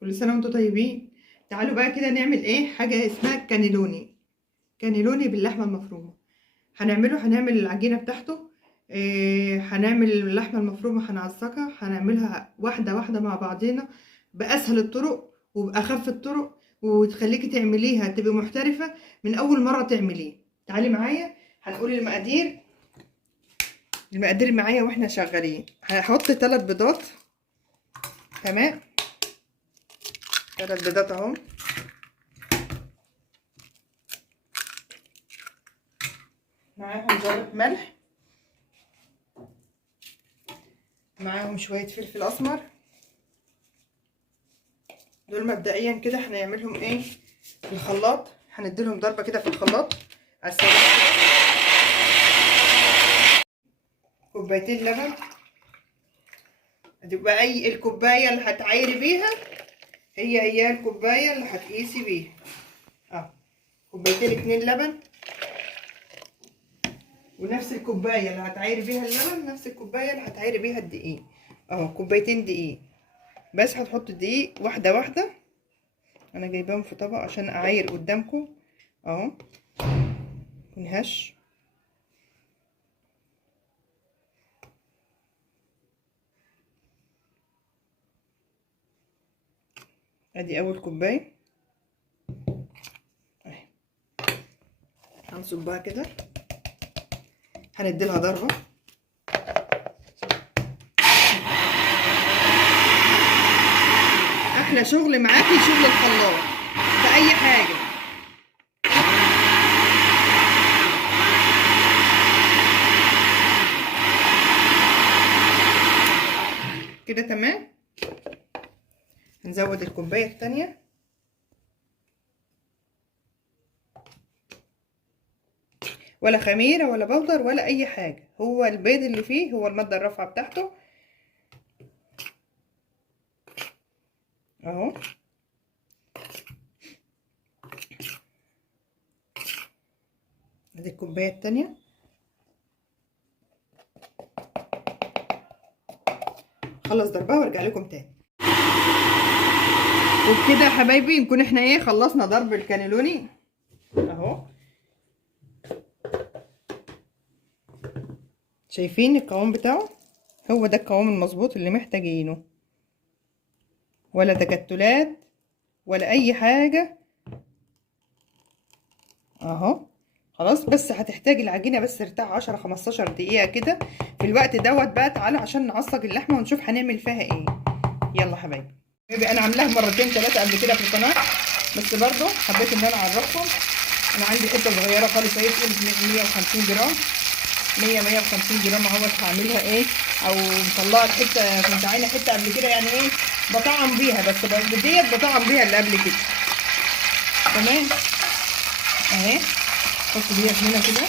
كل سنة وانتم طيبين. تعالوا بقى كده نعمل ايه حاجة اسمها كانيلوني. كانيلوني باللحمة المفرومة. هنعمل العجينة بتاعته. هنعمل اللحمة المفرومة، هنعصقها، هنعملها واحدة واحدة مع بعضينا بأسهل الطرق وبأخف الطرق، وتخليكي تعمليها تبقي محترفة من أول مرة تعمليه. تعالي معايا هنقول المقادير معايا واحنا شغالين. هحط 3 بيضات. تمام، 3 بيضات اهم. معاهم ذرة ملح، معاهم شوية فلفل أسمر. دول مبدئيا كده هنعملهم ايه في الخلاط، هنديلهم ضربة كده في الخلاط على السريع. كوبايتين لبن، هتبقى اي الكوباية اللي هتعايري بيها هي الكوباية اللي هتقيسي بيها. كوبايتين 2 لبن، ونفس الكوباية اللي هتعايري بيها اللبن نفس الكوباية اللي هتعايري بيها الدقيق. كوبايتين دقيق، بس هتحطوا الدقيق واحدة واحدة. انا جايباهم في طبق عشان اعاير قدامكم اهو، يكون هش. ادي اول كوبايه اهي، هنصبها كده، هنديلها ضربه. احلى شغل معاكي شغل الخلاط في اي حاجه. كده تمام. هنزود الكوبايه الثانيه، ولا خميره ولا بودر ولا اي حاجه، هو البيض اللي فيه هو الماده الرافعه بتاعته اهو. ادي الكوبايه الثانيه. خلص ضربها وارجع لكم تاني. وبكده يا حبايبي نكون احنا ايه خلصنا ضرب الكانيلوني اهو. شايفين القوام بتاعه؟ هو ده القوام المظبوط اللي محتاجينه، ولا تكتلات ولا اي حاجه اهو. خلاص، بس هتحتاج العجينه بس ترتاح 10-15 دقيقه كده. في الوقت دوت بقى تعالى عشان نعصج اللحمه ونشوف هنعمل فيها ايه. يلا حبايبي، انا عاملاها مرتين 3 قبل كده في القناه، بس برضو حبيت ان انا اعرفكم. انا عندي حته صغيره خالص اهي، تقول 150 جرام 150 جرام اهوت. هعملها ايه او مطلعه الحته، كنت عاينه حته قبل كده يعني ايه بطعم بيها، بس ديت بطعم بيها اللي قبل كده. تمام اهي. حط ديت هنا كده،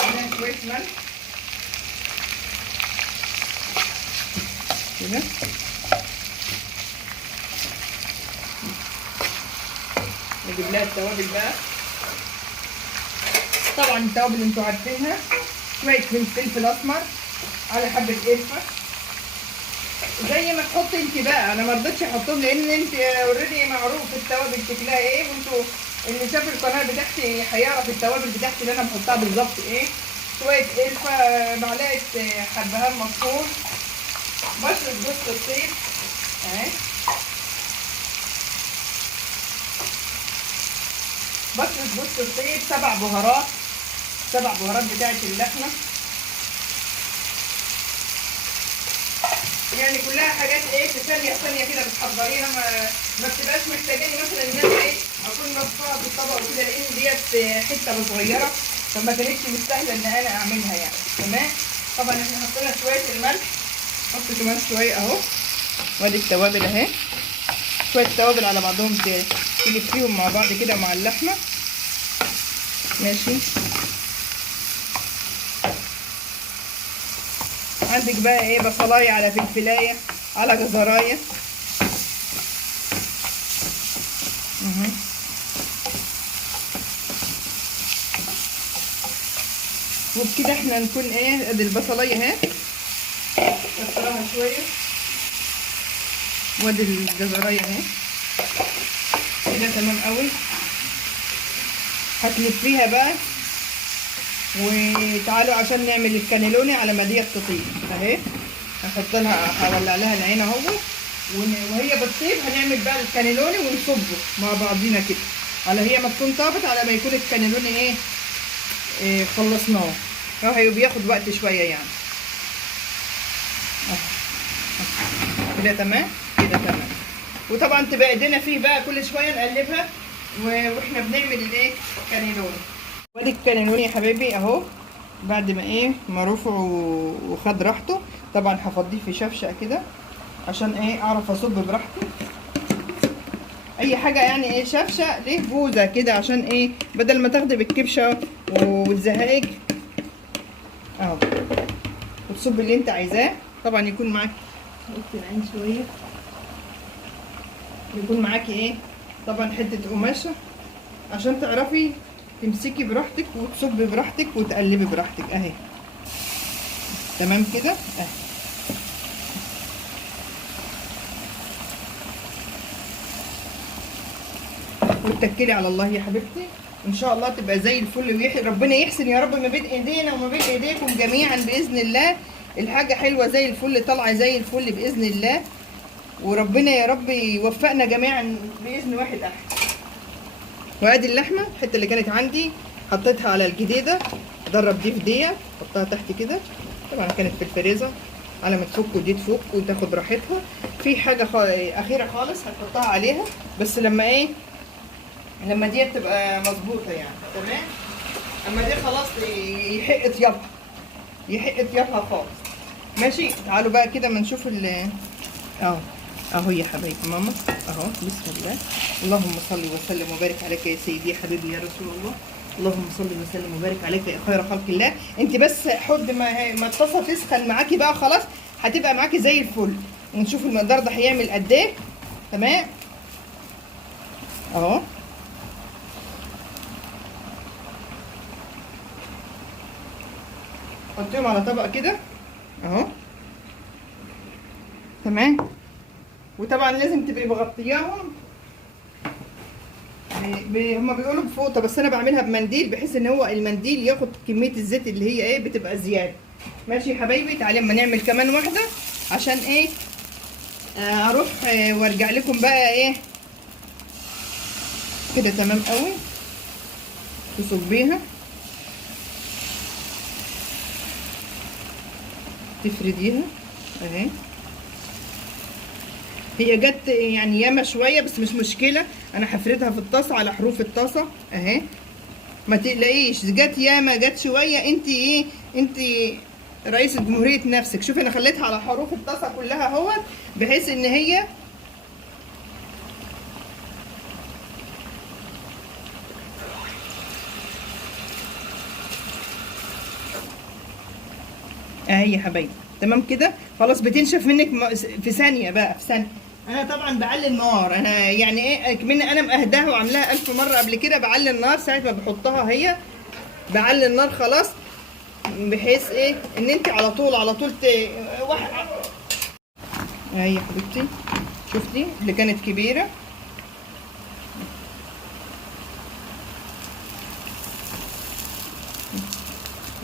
هنا شويه ملح كده، نجيب لها التوابل بقى. طبعا التوابل اللي انتوا عارفينها، شويه فلفل اسمر على حبه قرفه زي ما تحط انت بقى. انا ما رضيتش احطهم لان انت اوريدي معروف التوابل شكلها ايه، وانتوا اللي شاف القناه بتاعتي هيعرف التوابل بتاعتي اللي انا بحطها بالظبط ايه. شويه قرفه، معلقه حبهان مطحون، بشره جوز الطيب اهي، بشره جوز الطيب، 7 بهارات، 7 بهارات بتاعت اللحمه، يعني كلها حاجات ايه في ثانيه كده بتحضريها. ما بتبقاش محتاجاني مثلا ان انا ايه اكون نصفاها في الطبق وكده، لان ديت حته صغيره فما كانتش مستاهله ان انا اعملها يعني. تمام. طبعا احنا حطينا شويه الملح، نحط كمان شويه اهو، وادي التوابل اهي. شويه توابل على بعضهم تلفيهم مع بعض كده مع اللحمه. ماشي. عندك بقى ايه بصلايه على فلفلايه على جزرايه وبكده احنا نكون ايه. ادي البصلايه اهي شويه. وادي الجزرايه اهي كده تمام قوي. هتلفيها بقى وتعالوا عشان نعمل الكانيلوني على ما ديت تطيب اهي. هحط لها، هولع لها العين اهو، وهي بتطيب هنعمل بقى الكانيلوني ونصبه مع بعضينا كده على هي ما تكون طابت، على ما يكون الكانيلوني ايه خلصناه. هو بياخد وقت شويه يعني. كده تمام كده تمام. وطبعا تبقى ايدينا فيه بقى كل شويه نقلبها واحنا بنعمل الايه الكانيلوني. وادي الكانيلوني يا حبايبي اهو، بعد ما رفع وخد راحته. طبعا هفضيه في شفشق كده عشان اعرف اصب براحتي. اي حاجه يعني شفشق ليه بوزه كده عشان بدل ما تاخدي بالكبشه وتزهقك اهو، وتصب اللي انت عايزاه. طبعا يكون معاك العين شويه، يكون معاكي طبعا حته قماشه عشان تعرفي تمسكي براحتك وتصبي براحتك وتقلبي براحتك اهي. تمام كده اهي. وتتكلي على الله يا حبيبتي، ان شاء الله تبقى زي الفل. ربنا يحسن يا رب ما بين ايدينا وما بين ايديكم جميعا باذن الله. الحاجه حلوه زي الفل، طالعه زي الفل باذن الله. وربنا يا رب يوفقنا جميعا باذن واحد احد. وادي اللحمه الحته اللي كانت عندي حطيتها على الجديده. ادرب دي في ديت، احطها تحت كده. طبعا كانت في الفريزر، على ما تفك ودي تفك وتاخد راحتها. في حاجه اخيره خالص هتحطها عليها، بس لما دي تبقى مظبوطه يعني تمام. اما دي خلاص يحق طيابها خالص. ماشي. تعالوا بقى كده ما نشوف اهو يا حبايبي ماما اهو. بسم الله، اللهم صل وسلم وبارك عليك يا سيدي يا حبيبي يا رسول الله. اللهم صل وسلم وبارك عليك يا خير خلق الله. انت بس حد ما الطاسه تسخن معاكي بقى خلاص، هتبقى معاكي زي الفل. ونشوف المقدار ده هيعمل قد ايه. تمام اهو. حطيهم على طبق كده اهو. تمام. وطبعا لازم تبقي مغطياهم هما بيقولوا بفوطه، بس انا بعملها بمنديل بحيث ان هو المنديل ياخد كميه الزيت اللي هي بتبقى زياده. ماشي يا حبايبي. تعالي اما نعمل كمان واحده عشان اروح وارجع لكم بقى كده. تمام قوي. تصبيها، تفرديها اهي. هي جت يعني ياما شويه بس مش مشكله، انا هفردها في الطاسه على حروف الطاسه اهي. ما تقلقيش، جت ياما جت شويه. انت رئيسة جمهوريه نفسك. شوفي انا خليتها على حروف الطاسه كلها اهوت، بحيث ان هي اهي يا حبايبي. تمام كده خلاص. بتنشف منك في ثانيه بقى، في ثانيه. انا طبعا بعلي النار. انا يعني كمان انا مأهداها وعاملاها 1000 مره قبل كده. بعلي النار ساعه ما بحطها، هي بعلي النار خلاص، بحيث ان انت على طول اهي يا حبيبتي. شفتي اللي كانت كبيره.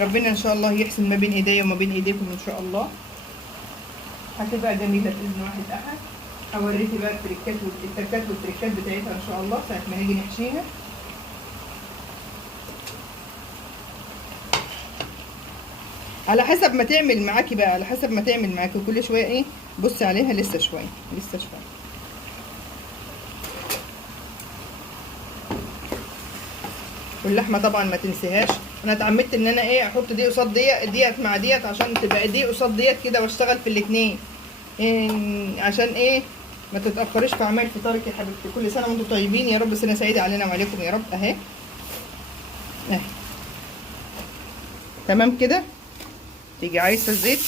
ربنا ان شاء الله يحسن ما بين ايديا وما بين ايديكم ان شاء الله. هتبقى جميله باذن واحد احد. هوريكي بقى التركات والتركات بتاعتها ان شاء الله ساعه ما نيجي نحشيها. على حسب ما تعمل معاكي بقى، على حسب ما تعمل معاكي. كل شويه بصي عليها. لسه شويه لسه شويه. واللحمه طبعا ما تنسيهاش. انا اتعمدت ان انا احط دي قصاد ديت مع ديت عشان تبقى دي قصاد ديت كده، واشتغل في الاثنين. عشان ما تتاخريش في اعمال فطارك يا حبيبتي. كل سنه وانتم طيبين يا رب. سنه سعيده علينا وعليكم يا رب. اهي تمام كده. تيجي عايزه الزيت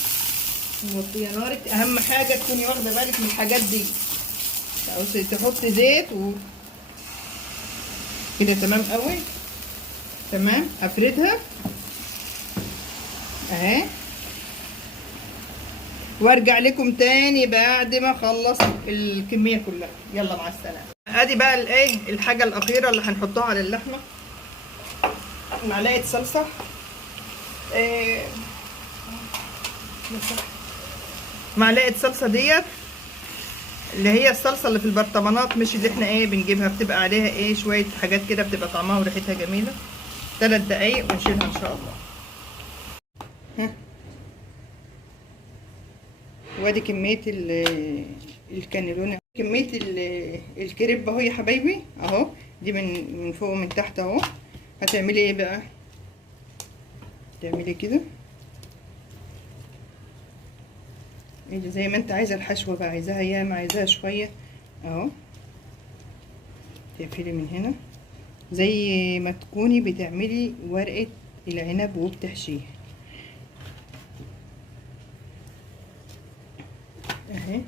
موطيه نارك. اهم حاجه تكوني واخده بالك من الحاجات دي. تحطي زيت كده. تمام قوي. تمام. افردها اهي. وارجع لكم تاني بعد ما اخلص الكميه كلها. يلا مع السلامه. ادي بقى الايه الحاجه الاخيره اللي هنحطها على اللحمه. معلقه صلصه. إيه معلقه صلصه ديت اللي هي الصلصه اللي في البرطمانات، مش اللي احنا ايه بنجيبها، بتبقى عليها ايه شويه حاجات كده، بتبقى طعمها وريحتها جميله. 3 دقايق ونشيلها ان شاء الله. وادي كميه الكانيلوني، كميه الكريب اهو يا حبايبي اهو. دي من فوق ومن تحت اهو. هتعملي ايه بقى؟ تعملي كده زي ما انت عايزه الحشوه بقى، عايزاها ياما عايزاها شويه اهو. تقفلي من هنا زي ما تكوني بتعملي ورقه العنب وبتحشيه اهي.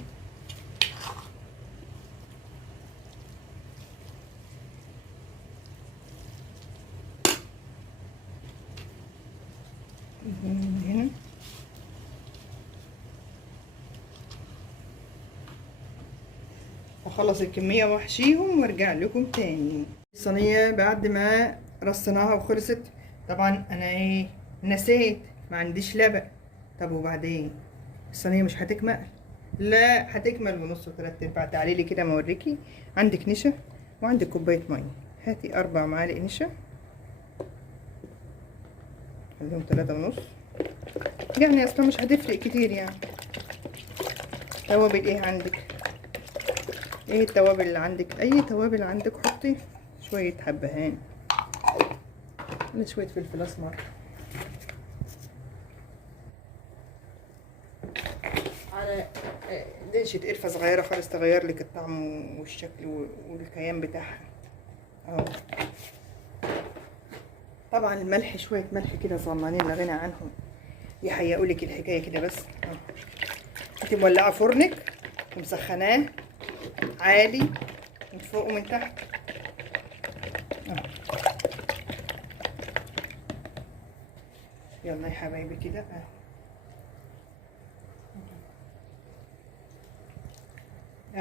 من هنا اخلص الكميه واحشيهم وارجع لكم تاني. الصينيه بعد ما رصيناها وخلصت، طبعا انا ايه نسيت، ما عنديش لبن. طب وبعدين الصينيه مش هتكمل؟ لا هتكمل ونص وثلاث ارباع. تعالي لي كده ما اوريكي. عندك نشا وعندك كوبايه ميه، هاتي 4 معالق نشا، خليهم 3 ونص، يعني اصلا مش هتفرق كتير يعني. توابل ايه عندك؟ ايه التوابل اللي عندك؟ اي توابل عندك حطي. شويه حبهان، شويه فلفل اسمر، على دنشة قرفة صغيرة خالص تغير لك الطعم والشكل والكيان بتاعها اهو. طبعا الملح، شوية ملح كده صغننين لا غنى عنهم، يحيقوا لك الحكاية كده بس اهو. انت مولعة فرنك ومسخناه عالي من فوق ومن تحت اهو. يلا يا حبايبي كده اهو.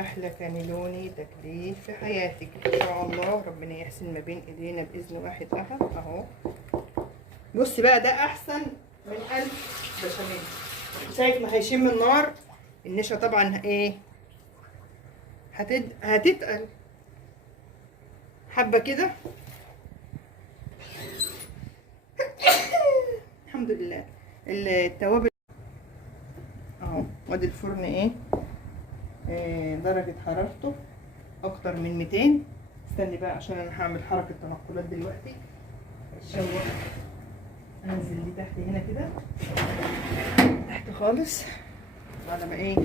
احلى كانيلوني تاكليه في حياتك ان شاء الله. ربنا يحسن ما بين ايدينا باذن واحد احد اهو. بصي بقى ده احسن من 1000 بشاميل. شايف ما هيشم النار. النشا طبعا ايه هتتقل حبه كده. الحمد لله. التوابل اهو. وادي الفرن ايه درجة حرارته اكتر من 200. استني بقى عشان انا هعمل حركة تنقلات دلوقتي. الشوايه انزل دي تحت هنا كده، تحت خالص، بعد ما ايه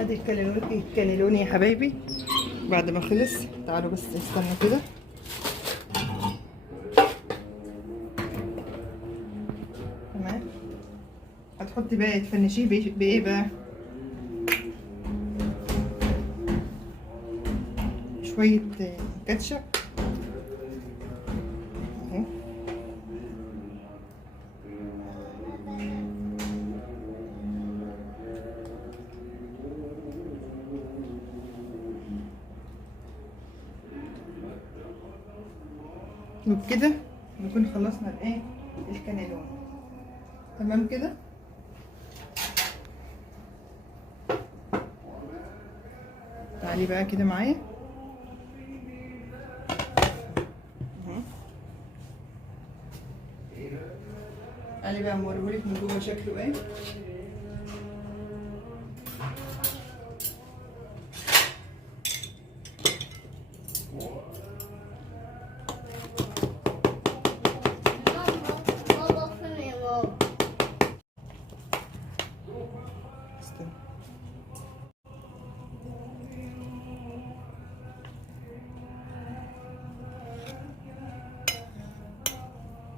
ادي الكانيلوني يا حبايبي بعد ما خلص. تعالوا بس استنوا كده. تمام. هتحطي بقى تفنشيه بايه بقى؟ شوية كاتشب اهو. وبكده نكون خلصنا الايه الكانيلوني. تمام كده. تعالي بقى كده معايا اهو. تعالي بقى موريهولك من جوه شكله ايه. استنى.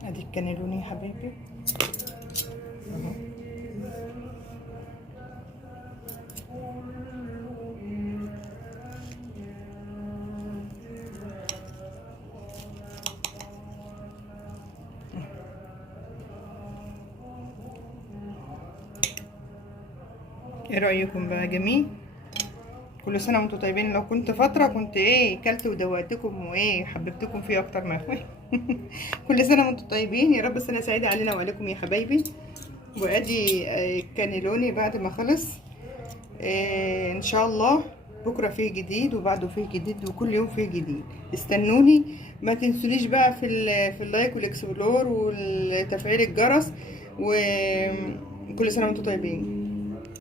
ادي الكانيلوني يا حبايبي اهو. ايه رايكم بقى؟ جميل. كل سنه وانتم طيبين. لو كنت فتره كنت ايه كلت ودوقتكم وايه حببتكم فيه اكتر ما اخوي. كل سنه وانتم طيبين، يا رب سنه سعيده علينا وعليكم يا حبايبي. وادي كانيلوني بعد ما خلص. ان شاء الله بكره فيه جديد وبعده فيه جديد وكل يوم فيه جديد. استنوني. ما تنسونيش بقى في اللايك والاكسبلور وتفعيل الجرس. وكل سنه وانتم طيبين.